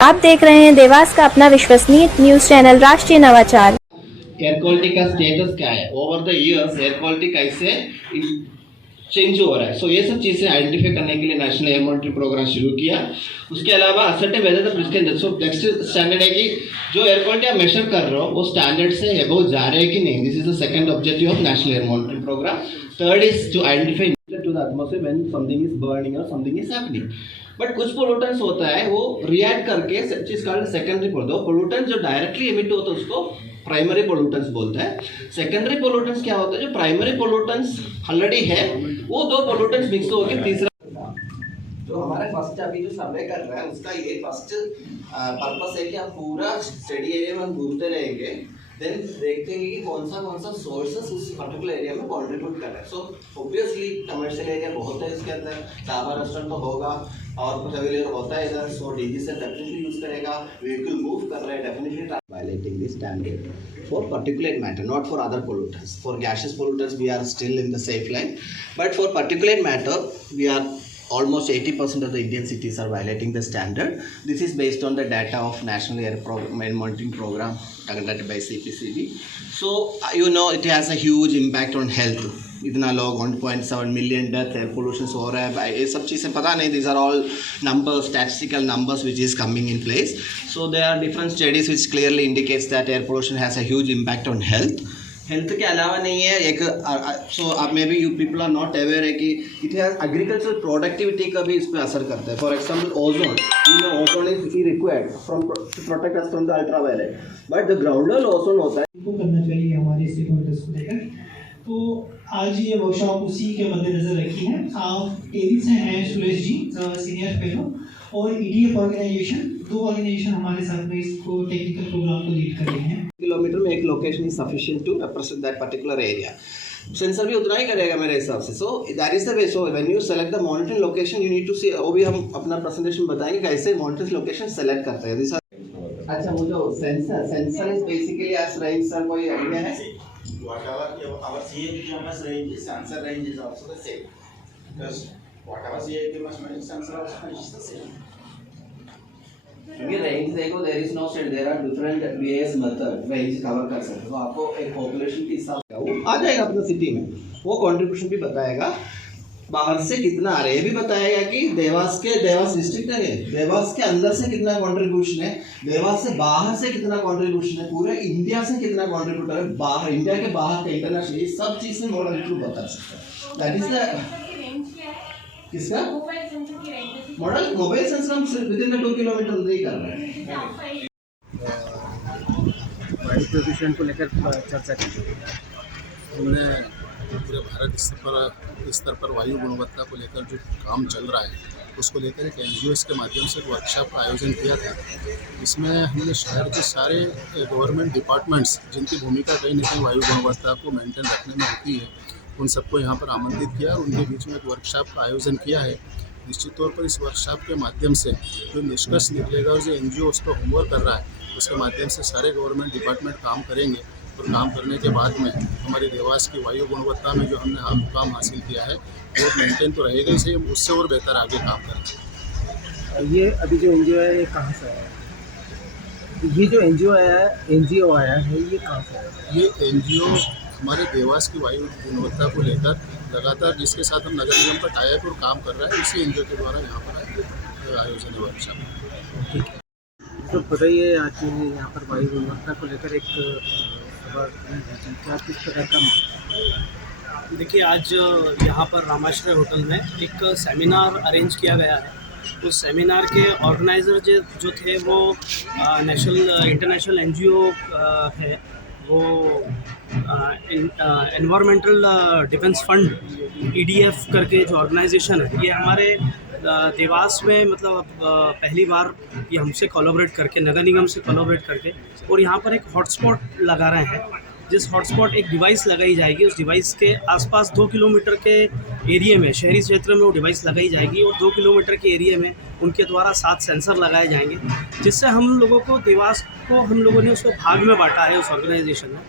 आप देख रहे हैं देवास का अपना विश्वसनीय न्यूज चैनल राष्ट्रीय नवाचार। एयर क्वालिटी का स्टेटस क्या है, over the years air quality कैसे चेंज हो रहा है। सो ये सब चीज़ें आइडेंटिफाई करने के लिए नेशनल एयर मॉनिटरिंग प्रोग्राम शुरू किया। उसके अलावा ascertain whether the prescription. So next standard है कि जो एयर क्वालिटी आप मेजर कर रहे हो वो स्टैंडर्ड से अबव जा रहे हैं कि नहीं। This is the second objective of national air monitoring programme. Third is to identify to the atmosphere when something is burning और समथिंग इज हैपनिंग। बट कुछ पोल्यूटेंट्स होता है वो रिएक्ट करके चीज कॉल्ड सेकेंडरी पोल्यूटेंट। पोल्यूटेंट्स जो directly emit होता है उसको प्राइमरी पोल्यूटेंट्स बोलते हैं। सेकेंडरी पोल्यूटेंट्स क्या होता है, जो प्राइमरी पोल्यूटेंट्स ऑलरेडी है वो दो पोल्यूटेंट्स मिक्स होकर तीसरा। जो हमारे फर्स्ट अभी जो सर्वे कर रहा है उसका ये फर्स्ट पर्पस है कि आप पूरा स्टडी एरिया में घूमते रहेंगे, देन देखते हैं कि कौन सा सोर्सेस उस पर्टिकुलर एरिया में कंट्रीब्यूट कर रहा है। सो ऑब्वियसली कमर्शियल एरिया बहुत है, इसके अंदर ढाबा रेस्टोरेंट तो होगा और कुछ अवेलेबल होता है इधर। सो डीजी से डेफिनेटली यूज करेगा, व्हीकल मूव कर रहा है, definitely violating this standard for particulate matter, not for other pollutants. For gaseous pollutants we are still in the safe line, but for particulate matter we are almost 80% of the Indian cities are violating the standard. This is based on the data of National Air Monitoring Program conducted by CPCB. So you know it has a huge impact on health. इतना लोग 1.7 million death air pollution हो रहा है भाई, ये सब चीज़ें पता नहीं। These are all numbers, statistical numbers which is coming in place. So there are different studies which clearly indicates that air pollution has a huge impact on health. Health के अलावा नहीं है एक सो आप maybe you people are not aware है कि it has agriculture productivity का भी इस पर असर करता है। For example ozone, ozone is required from to protect us from the ultraviolet, but the ground level ozone होता है को करना चाहिए हमारे स्टेकहोल्डर्स को लेकर। तो आज ये वर्कशॉप उसी के मद्देनजर रखी है। आप टेरी से हैं सुरेश जी, सीनियर फेलो, और ईडीएफ ऑर्गेनाइजेशन, दो ऑर्गेनाइजेशन हमारे साथ में इसको टेक्निकल प्रोग्राम को लीड कर रहे हैं। किलोमीटर में एक location is sufficient to represent that particular area. Sensor भी उतना ही करेगा मेरे हिसाब से। So that is the way. So when you select the monitoring location you need to see, वो भी हम अपना प्रेजेंटेशन बताएंगे कैसे मॉनिटरिंग लोकेशन सेलेक्ट करते हैं। अच्छा, वो जो sensor is basically as range sir, कोई आइडिया है? Whatever our CAPMS range is, sensor range is also the same, because whatever CAPMS range, sensor also is the same. क्योंकि रेंज देखो, there is no state, there are different ways method range cover कर सकते हो। तो आपको एक population के हिसाब से वो आ जाएगा अपना सिटी में, वो कंट्रीब्यूशन भी बताएगा। बाहर से कितना आ रहा है ये भी बताएगा कि देवास डिस्ट्रिक्ट है, देवास के अंदर से कितना कंट्रीब्यूशन है, देवास से बाहर से कितना कंट्रीब्यूशन है, पूरे इंडिया से कितना कंट्रीब्यूट है, बाहर इंडिया के बाहर का इंटरनेशनल, ये सब चीज़ में मॉडल थ्रू बता सकता है। दैट इज द किसका मॉडल। मोबाइल सेंसर हम विद इन द 2 किलोमीटर नहीं कर रहे हैं। वायु प्रदूषण को लेकर चर्चा की गई। हमने पूरे भारत स्तर पर वायु गुणवत्ता को लेकर जो काम चल रहा है उसको लेकर एक NGOs के माध्यम से एक वर्कशॉप का आयोजन किया था। इसमें हमने शहर के सारे गवर्नमेंट डिपार्टमेंट्स जिनकी भूमिका कहीं न कहीं वायु गुणवत्ता को मेंटेन रखने में होती है, उन सबको यहाँ पर आमंत्रित किया और उनके बीच में एक वर्कशॉप का आयोजन किया है। निश्चित तौर पर इस वर्कशॉप के माध्यम से जो निष्कर्ष निकलेगा और जो NGO उस पर होमवर्क कर रहा है उसके माध्यम से सारे गवर्नमेंट डिपार्टमेंट काम करेंगे और काम करने के बाद में हमारी देवास की वायु गुणवत्ता में जो हमने मुकाम हासिल किया है वो मेंटेन तो रहेगा ही सही, हम उससे और बेहतर आगे काम करेंगे। ये अभी जो NGO है ये कहाँ से आया है? ये जो NGO आया है ये कहाँ से आया है? ये NGO हमारे देवास की वायु गुणवत्ता को लेकर लगातार जिसके साथ हम नगर निगम का टाई अप और काम कर रहा है उसी NGO के द्वारा यहाँ पर आयोजन है वर्कशॉप। ठीक है, तो बताइए आज यहाँ पर वायु गुणवत्ता को लेकर एक क्या किस प्रकार का? देखिए, आज यहाँ पर रामाश्रय होटल में एक सेमिनार अरेंज किया गया है। उस सेमिनार के ऑर्गेनाइज़र जो थे वो इंटरनेशनल NGO है, वो एनवायरमेंटल डिफेंस फंड EDF करके जो ऑर्गेनाइजेशन है, ये हमारे देवास में मतलब पहली बार ये हमसे कोलैबोरेट करके, नगर निगम से कोलैबोरेट करके, और यहाँ पर एक हॉटस्पॉट लगा रहे हैं। जिस हॉटस्पॉट एक डिवाइस लगाई जाएगी, उस डिवाइस के आसपास 2 किलोमीटर के एरिया में, शहरी क्षेत्र में वो डिवाइस लगाई जाएगी और 2 किलोमीटर के एरिया में उनके द्वारा 7 सेंसर लगाए जाएंगे, जिससे हम लोगों को देवास को हम लोगों ने उसको भाग में बांटा है उस ऑर्गेनाइजेशन में।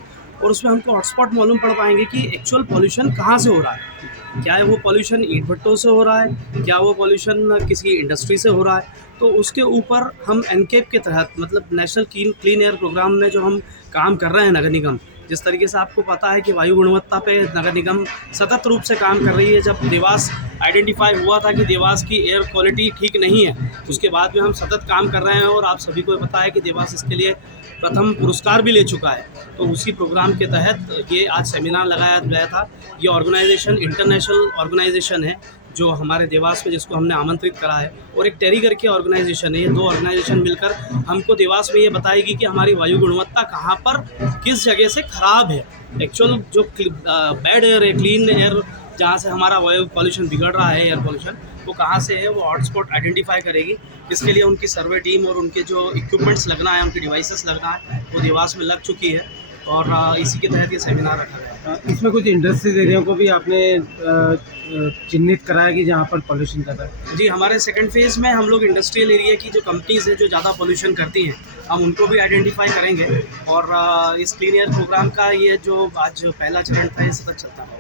और उसमें हमको हॉटस्पॉट मालूम पड़ पाएंगे कि एक्चुअल पॉल्यूशन कहाँ से हो रहा है। क्या है वो पॉल्यूशन ईंट भट्टों से हो रहा है, क्या वो पॉल्यूशन किसी इंडस्ट्री से हो रहा है। तो उसके ऊपर हम एनकेप के तहत मतलब नेशनल क्लीन एयर प्रोग्राम में जो हम काम कर रहे हैं नगर निगम, जिस तरीके से आपको पता है कि वायु गुणवत्ता पे नगर निगम सतत रूप से काम कर रही है। जब देवास आइडेंटिफाई हुआ था कि देवास की एयर क्वालिटी ठीक नहीं है, उसके बाद में हम सतत काम कर रहे हैं और आप सभी को पता है कि देवास इसके लिए प्रथम पुरस्कार भी ले चुका है। तो उसी प्रोग्राम के तहत ये आज सेमिनार लगाया गया था। ये ऑर्गेनाइजेशन इंटरनेशनल ऑर्गेनाइजेशन है जो हमारे देवास में, जिसको हमने आमंत्रित करा है, और एक टेरी करके ऑर्गेनाइजेशन है। ये दो ऑर्गेनाइजेशन मिलकर हमको देवास में ये बताएगी कि हमारी वायु गुणवत्ता कहाँ पर किस जगह से ख़राब है। एक्चुअल जो बैड एयर है, क्लीन एयर जहाँ से हमारा वायु पॉल्यूशन बिगड़ रहा है, एयर पॉल्यूशन, वो कहाँ से है, वो हॉटस्पॉट आइडेंटिफाई करेगी। इसके लिए उनकी सर्वे टीम और उनके जो इक्विपमेंट्स लगना है, उनकी डिवाइसेस लगना है, वो देवास में लग चुकी है और इसी के तहत ये सेमिनार रखा गया है। इसमें कुछ इंडस्ट्रीज एरिया को भी आपने चिन्हित कराया कि जहाँ पर पॉल्यूशन ज़्यादा है? जी, हमारे सेकंड फेज़ में हम लोग इंडस्ट्रियल एरिया की जो कंपनीज़ हैं जो ज़्यादा पॉल्यूशन करती हैं, हम उनको भी आइडेंटिफाई करेंगे। और इस क्लीन एयर प्रोग्राम का ये जो आज पहला चरण था, ये सतत चलता है।